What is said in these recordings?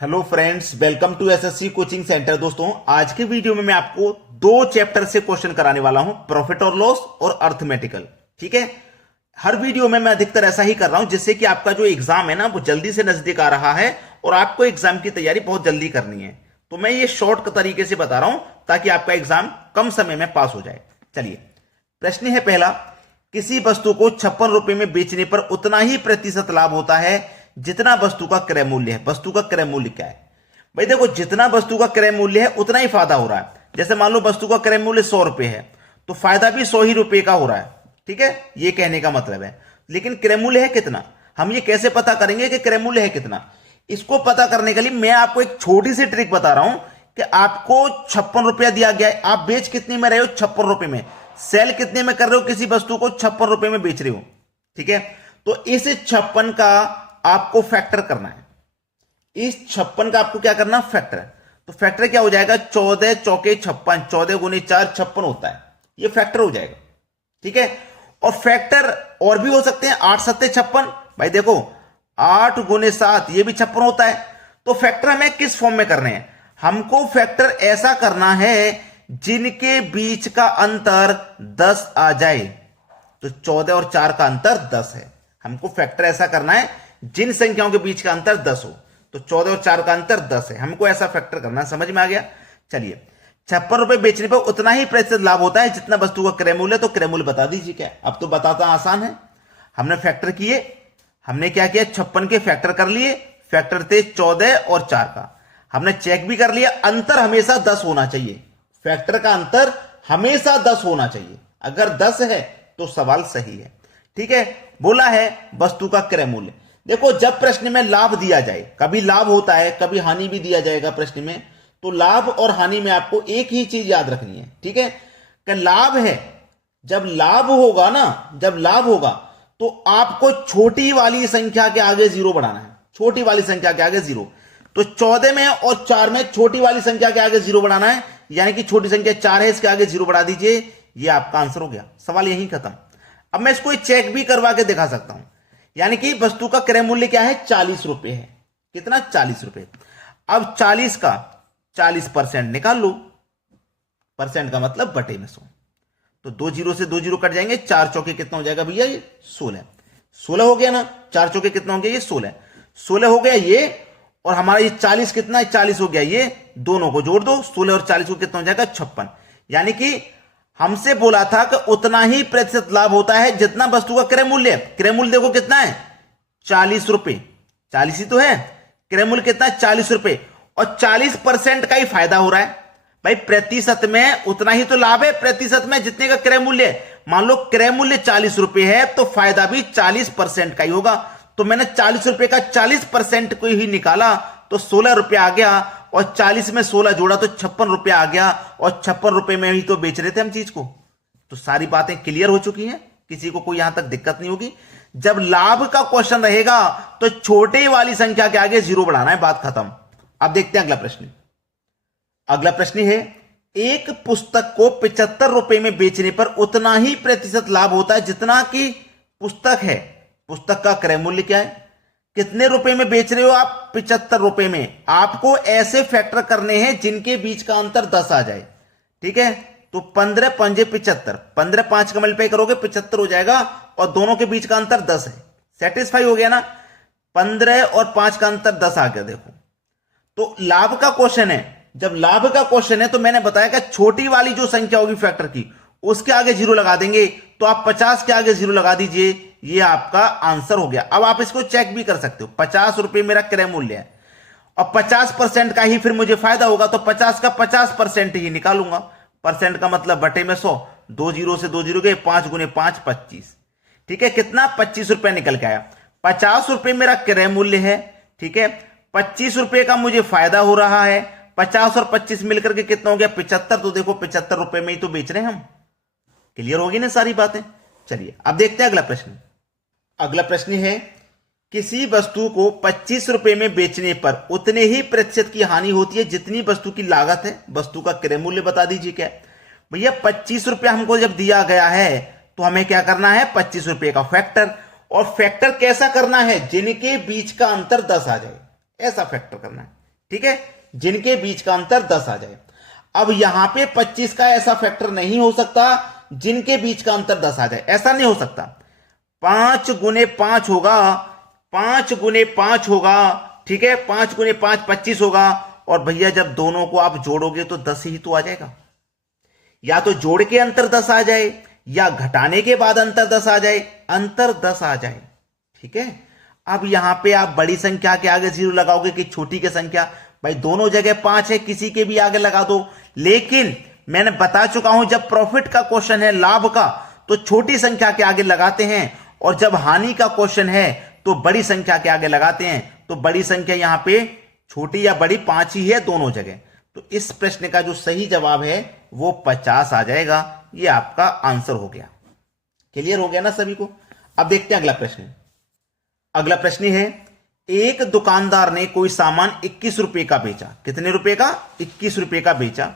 Hello friends, welcome to SSC coaching centre. दोस्तों, आज के वीडियो में मैं आपको दो चैप्टर से क्वेश्चन कराने वाला हूं, प्रॉफिट और लॉस और अर्थमेटिकल। ठीक है, हर वीडियो में मैं अधिकतर ऐसा ही कर रहा हूं जिससे कि आपका जो एग्जाम है ना वो जल्दी से नजदीक आ रहा है और आपको एग्जाम की तैयारी बहुत जल्दी करनी है। तो मैं ये शॉर्ट तरीके से बता रहा हूं ताकि आपका एग्जाम कम समय में पास हो जाए। चलिए, प्रश्न है पहला, किसी वस्तु को 56 रुपए में बेचने पर उतना ही प्रतिशत लाभ होता है जितना वस्तु का क्रय मूल्य है। वस्तु का क्रय मूल्य क्या है? भाई देखो, जितना वस्तु का क्रय मूल्य है उतना ही फायदा हो रहा है। जैसे मान लो वस्तु का क्रय मूल्य 100 रुपए है तो फायदा भी 100 ही रुपए का हो रहा है। ठीक है, ये कहने का मतलब है। लेकिन क्रय मूल्य है कितना? हम ये कैसे पता करेंगे कि क्रय मूल्य है कितना? इसको पता करने के लिए मैं आपको एक छोटी सी ट्रिक बता रहा हूं कि आपको 56 रुपया दिया गया है, आप बेच कितने में रहे हो? 56 रुपए में। सेल कितने में कर रहे हो? किसी वस्तु को 56 रुपए में बेच रहे हो। ठीक है, तो इस 56 का आपको फैक्टर करना है। इस 56 का आपको क्या करना? फैक्टर। तो फैक्टर क्या हो जाएगा? 14 चौके 56, 14 गुने 4 56 होता है। ये फैक्टर हो जाएगा। ठीक है, और फैक्टर और भी हो सकते हैं। 8 सत्ते 56। भाई देखो, 8 गुने 7 ये भी 56 होता है। तो फैक्टर हमें किस फॉर्म में करने हैं? हमको फैक्टर ऐसा करना है जिनके बीच का अंतर 10 आ जाए। तो 14 और 4 का अंतर 10 है। हमको फैक्टर ऐसा करना है जिन संख्याओं के बीच का अंतर 10 हो। तो 14 और 4 का अंतर 10 है, हमको ऐसा फैक्टर करना है। समझ में आ गया? चलिए, 56 रुपए बेचने पर उतना ही प्रतिशत लाभ होता है जितना वस्तु का क्रय मूल्य। तो क्रय मूल्य बता दीजिए क्या? अब तो बताता आसान है। हमने फैक्टर किए, हमने क्या किया? 56 के फैक्टर कर लिए। फैक्टर थे 14 और 4 का। हमने चेक भी कर लिया, अंतर हमेशा 10 होना चाहिए। फैक्टर का अंतर हमेशा 10 होना चाहिए। अगर 10 है तो सवाल सही है। ठीक है, बोला है वस्तु का क्रय मूल्य। देखो, जब प्रश्न में लाभ दिया जाए, कभी लाभ होता है कभी हानि भी दिया जाएगा प्रश्न में, तो लाभ और हानि में आपको एक ही चीज याद रखनी है। ठीक है, कि लाभ है, जब लाभ होगा ना, जब लाभ होगा तो आपको छोटी वाली संख्या के आगे जीरो बढ़ाना है। छोटी वाली संख्या के आगे जीरो। तो 14 में और 4 में छोटी वाली संख्या के आगे जीरो बढ़ाना है, यानी कि छोटी संख्या 4 है, इसके आगे जीरो बढ़ा दीजिए। ये आपका आंसर हो गया। सवाल यही खत्म। अब मैं इसको चेक भी करवा के दिखा सकता हूं। यानी कि वस्तु का क्रय मूल्य क्या है? 40 रुपए है। कितना? 40 रुपए। अब 40 का 40% निकाल लो। परसेंट का मतलब बटे में 100। तो 2 जीरो से 2 जीरो कट जाएंगे। 4 चौके कितना हो जाएगा भैया? ये 16। 16 हो गया ना? 4 चौके कितना हो गया? ये 16। 16 हो गया ये, और हमारा ये 40 कितना है? 40 हो गया ये। दोनों को जोड़ दो, 16 और 40 को कितना हो जाएगा? 56। यानी कि हमसे बोला था कि उतना ही प्रतिशत लाभ होता है जितना वस्तु का क्रय मूल्य है। क्रय मूल्य देखो कितना है? 40 रुपए। 40 ही तो है। क्रय मूल्य कितना है? 40 रुपए। और 40% का ही फायदा हो रहा है। भाई प्रतिशत में उतना ही तो लाभ है, प्रतिशत में जितने का क्रय मूल्य है। मान लो क्रय मूल्य 40 रुपए है तो फायदा भी 40% का ही होगा। तो मैंने 40 रुपए का 40% को ही निकाला तो 16 रुपया आ गया, और 40 में 16 जोड़ा तो 56 रुपया आ गया, और 56 रुपए में ही तो बेच रहे थे हम चीज को। तो सारी बातें क्लियर हो चुकी हैं, किसी को कोई यहां तक दिक्कत नहीं होगी। जब लाभ का क्वेश्चन रहेगा तो छोटे वाली संख्या के आगे जीरो बढ़ाना है, बात खत्म। अब देखते हैं अगला प्रश्न। अगला प्रश्न है, एक पुस्तक को 75 रुपए में बेचने पर उतना ही प्रतिशत लाभ होता है जितना की पुस्तक है। पुस्तक का क्रय मूल्य क्या है? कितने रुपए में बेच रहे हो आप? 75 रुपए में। आपको ऐसे फैक्टर करने हैं जिनके बीच का अंतर 10 आ जाए। ठीक है, तो 15 पंजे 75, 15 5 का मल्टीप्लाई करोगे 75 हो जाएगा, और दोनों के बीच का अंतर 10 है। सेटिस्फाई हो गया ना? 15 और 5 का अंतर 10 आ गया। देखो, तो लाभ का क्वेश्चन है। जब लाभ का क्वेश्चन है तो मैंने बताया कि छोटी वाली जो संख्या होगी फैक्टर की, उसके आगे जीरो लगा देंगे। तो आप 50 के आगे जीरो लगा दीजिए, ये आपका आंसर हो गया। अब आप इसको चेक भी कर सकते हो। 50 रुपए मेरा क्रय मूल्य है और 50% का ही फिर मुझे फायदा होगा, तो 50 का 50% ही निकालूंगा। परसेंट का मतलब बटे में 100। 2 जीरो से 2 जीरो गए, 5 गुने 5 25। ठीक है, कितना? 25 रुपए निकल के आया। 50 रुपए मेरा क्रय मूल्य है। ठीक है, 25 रुपए का मुझे फायदा हो रहा है। 50 और 25 मिलकर के कितना हो गया? 75। तो देखो 75 रुपए में ही तो बेच रहे हैं हम। क्लियर होगी ना सारी बातें? चलिए अब देखते हैं अगला प्रश्न। अगला प्रश्न है, किसी वस्तु को 25 रुपए में बेचने पर उतने ही प्रतिशत की हानि होती है जितनी वस्तु की लागत है। वस्तु का क्रय मूल्य बता दीजिए क्या? भैया 25 रुपया हमको जब दिया गया है तो हमें क्या करना है? 25 रुपए का फैक्टर। और फैक्टर कैसा करना है? जिनके बीच का अंतर 10 आ जाए, ऐसा फैक्टर करना है। ठीक है, जिनके बीच का अंतर 10 आ जाए। अब यहां पे 25 का ऐसा फैक्टर नहीं हो सकता जिनके बीच का अंतर 10 आ जाए, ऐसा नहीं हो सकता। 5 गुने 5 होगा, 5 गुने 5 होगा, ठीक है, 5 गुने 5 25 होगा। और भैया जब दोनों को आप जोड़ोगे तो 10 ही तो आ जाएगा। या तो जोड़ के अंतर 10 आ जाए या घटाने के बाद अंतर 10 आ जाए, अंतर 10 आ जाए। ठीक है, अब यहां पे आप बड़ी संख्या के आगे 0 लगाओगे कि छोटी की संख्या, भाई दोनों जगह 5 है, किसी के भी आगे लगा दो। लेकिन मैंने बता चुका हूं जब प्रॉफिट का क्वेश्चन है, लाभ का, तो छोटी संख्या के आगे लगाते हैं, और जब हानि का क्वेश्चन है तो बड़ी संख्या के आगे लगाते हैं। तो बड़ी संख्या यहां पे छोटी या बड़ी 5 ही है दोनों जगह। तो इस प्रश्न का जो सही जवाब है वो 50 आ जाएगा। ये आपका आंसर हो गया। क्लियर हो गया ना सभी को? अब देखते हैं अगला प्रश्न। अगला प्रश्न है, एक दुकानदार ने कोई सामान 21 रुपए का बेचा। कितने रुपए का? 21 रुपए का बेचा,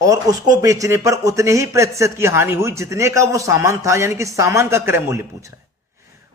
और उसको बेचने पर उतने ही प्रतिशत की हानि हुई जितने का वो सामान था। यानी कि सामान का क्रय मूल्य पूछ रहा है,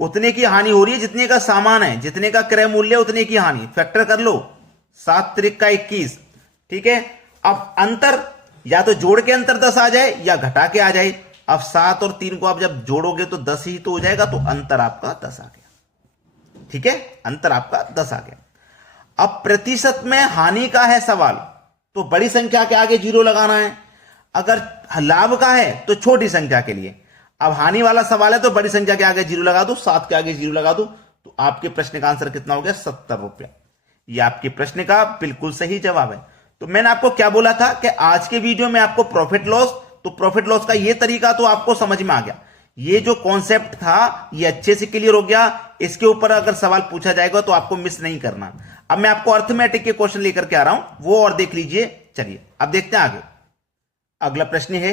उतने की हानि हो रही है जितने का सामान है, जितने का क्रय मूल्य उतने की हानि। फैक्टर कर लो, 7 त्रिक का 21। ठीक है, अब अंतर या तो जोड़ के अंतर 10 आ जाए या घटा के आ जाए। अब 7 और 3 को आप जब जोड़ोगे तो 10 ही तो हो जाएगा, तो अंतर आपका 10 आ गया। ठीक है, अंतर आपका 10 आ गया। अब प्रतिशत में हानि का है सवाल, तो बड़ी संख्या के आगे 0 लगाना है। अगर लाभ का है तो छोटी संख्या के लिए। अब हानि वाला सवाल है तो बड़ी संख्या के आगे 0 लगा दो, 7 के आगे 0 लगा दो, तो आपके प्रश्न का आंसर कितना हो गया? 70 रुपया। यह आपके प्रश्न का बिल्कुल सही जवाब है। तो मैंने आपको क्या बोला था कि आज के वीडियो में आपको प्रॉफिट लॉस, तो प्रॉफिट लॉस का यह तरीका तो आपको समझ में आ गया। ये जो कॉन्सेप्ट था ये अच्छे से क्लियर हो गया। इसके ऊपर अगर सवाल पूछा जाएगा तो आपको मिस नहीं करना। अब मैं आपको अर्थमेटिक के क्वेश्चन लेकर के आ रहा हूं, वो और देख लीजिए। चलिए अब देखते हैं आगे। अगला प्रश्न है,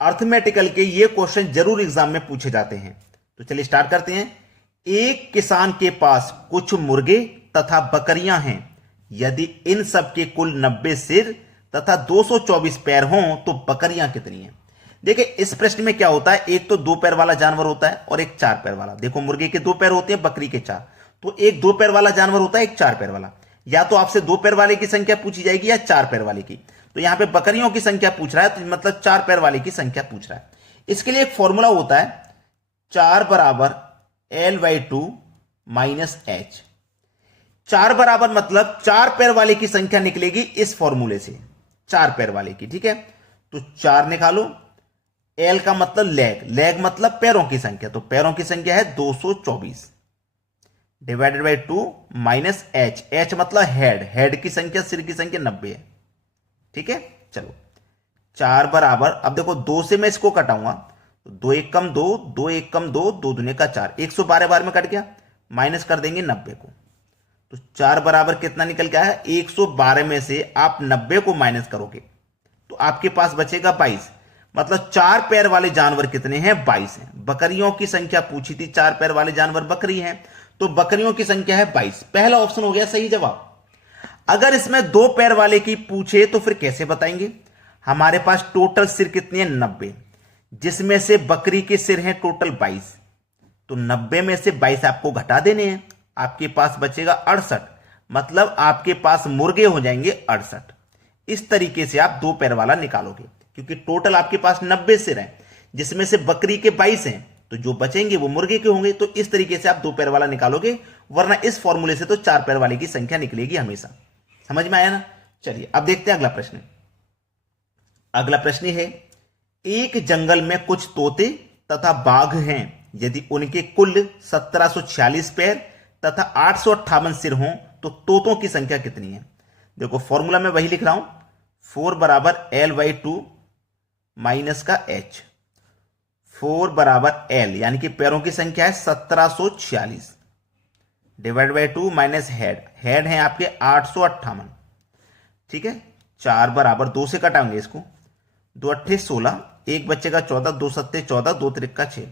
अर्थमेटिकल के ये क्वेश्चन जरूर एग्जाम में पूछे जाते हैं। तो चलिए स्टार्ट करते हैं। एक किसान के पास कुछ मुर्गे तथा बकरियां हैं। यदि इन सब के कुल 90 सिर तथा 224 पैर हों तो बकरियां कितनी हैं? देखिए इस प्रश्न में क्या होता है, एक तो 2 पैर वाला जानवर होता है और एक 4 पैर वाला। देखो मुर्गे के 2 पैर होते हैं, बकरी के 4। तो एक 2 पैर वाला जानवर होता है, एक 4 पैर वाला। या तो आपसे 2 पैर वाले की संख्या पूछी जाएगी या 4 पैर वाले की। तो यहां पे बकरियों की संख्या पूछ रहा है, तो मतलब 4 पैर वाले की संख्या पूछ रहा है। इसके लिए एक फॉर्मूला होता है, 4 बराबर L/2 माइनस H। 4 बराबर मतलब 4 पैर वाले की संख्या निकलेगी इस फॉर्मूले से, 4 पैर वाले की। ठीक है, तो 4 निकालो। एल का मतलब लेग, लेग मतलब पैरों की संख्या, तो पैरों की संख्या है 224 divided by 2 minus H. H मतलब हेड, हेड की संख्या, सिर की संख्या 90 है। ठीक है, चलो 4 बराबर, अब देखो 2 से मैं इसको कटाऊंगा तो 2 एक कम 2, 2 एक कम 2, 2 दूने का 4, 112 बार में कट गया। माइनस कर देंगे 90 को, तो 4 बराबर कितना निकल गया है? 112 में से आप 90 को माइनस करोगे तो आपके पास बचेगा 22। मतलब 4 पैर वाले जानवर कितने हैं? 22 हैं। बकरियों की संख्या पूछी थी, 4 पैर वाले जानवर बकरी हैं, तो बकरियों की संख्या है 22। पहला ऑप्शन हो गया सही जवाब। अगर इसमें 2 पैर वाले की पूछे तो फिर कैसे बताएंगे? हमारे पास टोटल सिर कितनी है? 90, जिसमें से बकरी के सिर हैं टोटल 22। तो 90 में से 22 आपको घटा देने हैं, आपके पास बचेगा 68। मतलब आपके पास मुर्गे हो जाएंगे 68। इस तरीके से आप 2 पैर वाला निकालोगे, क्योंकि टोटल आपके पास 90 सिर हैं, जिसमें से बकरी के 22 हैं, तो जो बचेंगे वो मुर्गे के होंगे। तो इस तरीके से आप 2 पैर वाला निकालोगे, वरना इस फॉर्मूले से तो 4 पैर वाले की संख्या निकलेगी हमेशा। समझ में आया ना? चलिए अब देखते हैं अगला प्रश्न। अगला प्रश्न है, एक जंगल में कुछ तोते तथा बाघ हैं। यदि उनके कुल 1746 पैर तथा 858 सिर हों तो तोतों की संख्या कितनी है? देखो फॉर्मूला में वही लिख रहा हूं, 4 बराबर L/2 माइनस का H। 4 बराबर L यानी कि पैरों की संख्या है 1746 divide by 2 minus head, head है आपके 858। ठीक है, 4 बराबर 2 से कटाएंगे इसको, 2 अट्ठे 16, एक बच्चे का 14, 2 सत्ते 14, 2 त्रिक का 6,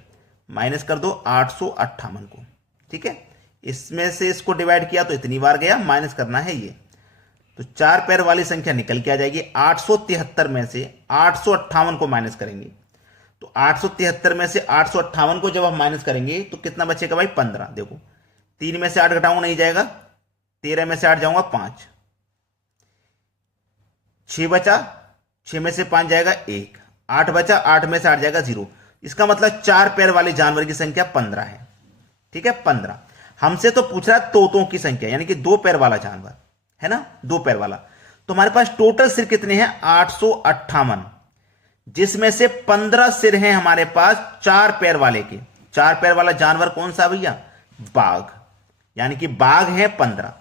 माइनस कर दो 858 को। ठीक है, इसमें से इसको डिवाइड किया तो इतनी बार गया, माइनस करना है ये, तो 4 पैर वाली संख्या निकल के आ जाएगी। 873 में से 858 को माइनस करेंगे, तो 873 में से 858 को जब हम माइनस करेंगे तो कितना बचेगा भाई? 15। देखो 3 में से 8 घटाऊंगा नहीं जाएगा, 13 में से 8 जाऊंगा 5, 6 बचा, 6 में से 5 जाएगा 1, 8 बचा, 8 में से 8 जाएगा 0। इसका मतलब 4 पैर वाले जानवर की संख्या 15 है। ठीक है, 15। हमसे तो पूछ रहा है तोतों की संख्या, यानी कि 2 पैर वाला जानवर है ना, 2 पैर वाला। तो हमारे पास टोटल सिर कितने हैं? 858, जिसमें से 15 सिर हैं हमारे पास 4 पैर वाले के। 4 पैर वाला जानवर कौन सा भैया? बाघ, यानी कि बाघ है 15।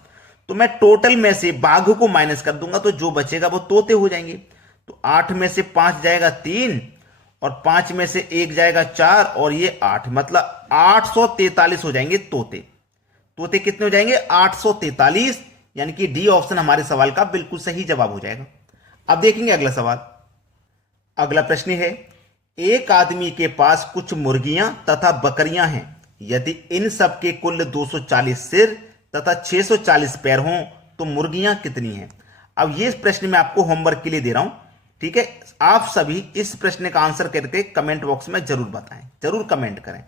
तो मैं टोटल में से बाघ को माइनस कर दूंगा तो जो बचेगा वो तोते हो जाएंगे। तो 8 में से 5 जाएगा 3 और 5 में से 1 जाएगा 4 और ये 8, मतलब 843 हो जाएंगे तोते। तोते कितने हो जाएंगे? 843, यानी कि डी ऑप्शन हमारे सवाल का बिल्कुल सही जवाब हो जाएगा। अब देखेंगे अगला सवाल। अगला प्रश्न है, एक आदमी के पास कुछ मुर्गियां तथा बकरियां हैं। यदि इन सब के कुल 240 सिर तथा 640 पैर हों तो मुर्गियां कितनी हैं? अब ये प्रश्न मैं आपको होमवर्क के लिए दे रहा हूं। ठीक है, आप सभी इस प्रश्न का आंसर करके कमेंट बॉक्स में जरूर बताएं, जरूर कमेंट करें।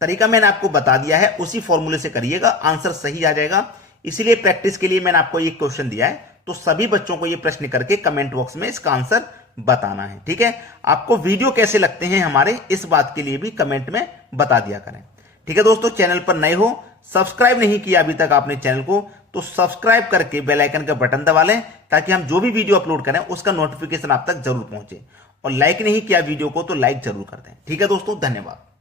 तरीका मैंने आपको बता दिया है, उसी फॉर्मूले से करिएगा, आंसर सही आ जाएगा। इसीलिए प्रैक्टिस के लिए मैंने आपको ये क्वेश्चन दिया है, तो सभी बच्चों को ये प्रश्न करके कमेंट बॉक्स में इसका आंसर बताना है। ठीक है, आपको वीडियो कैसे लगते हैं हमारे, इस बात के लिए भी कमेंट में बता दिया करें। ठीक है दोस्तों, चैनल पर नए हो, सब्सक्राइब नहीं किया अभी तक आपने चैनल को, तो सब्सक्राइब करके बेल आइकन का बटन दबा लें ताकि हम जो भी वीडियो अपलोड करें उसका नोटिफिकेशन आप तक जरूर पहुंचे। और लाइक नहीं किया वीडियो को तो लाइक जरूर कर दें। ठीक है दोस्तों, धन्यवाद।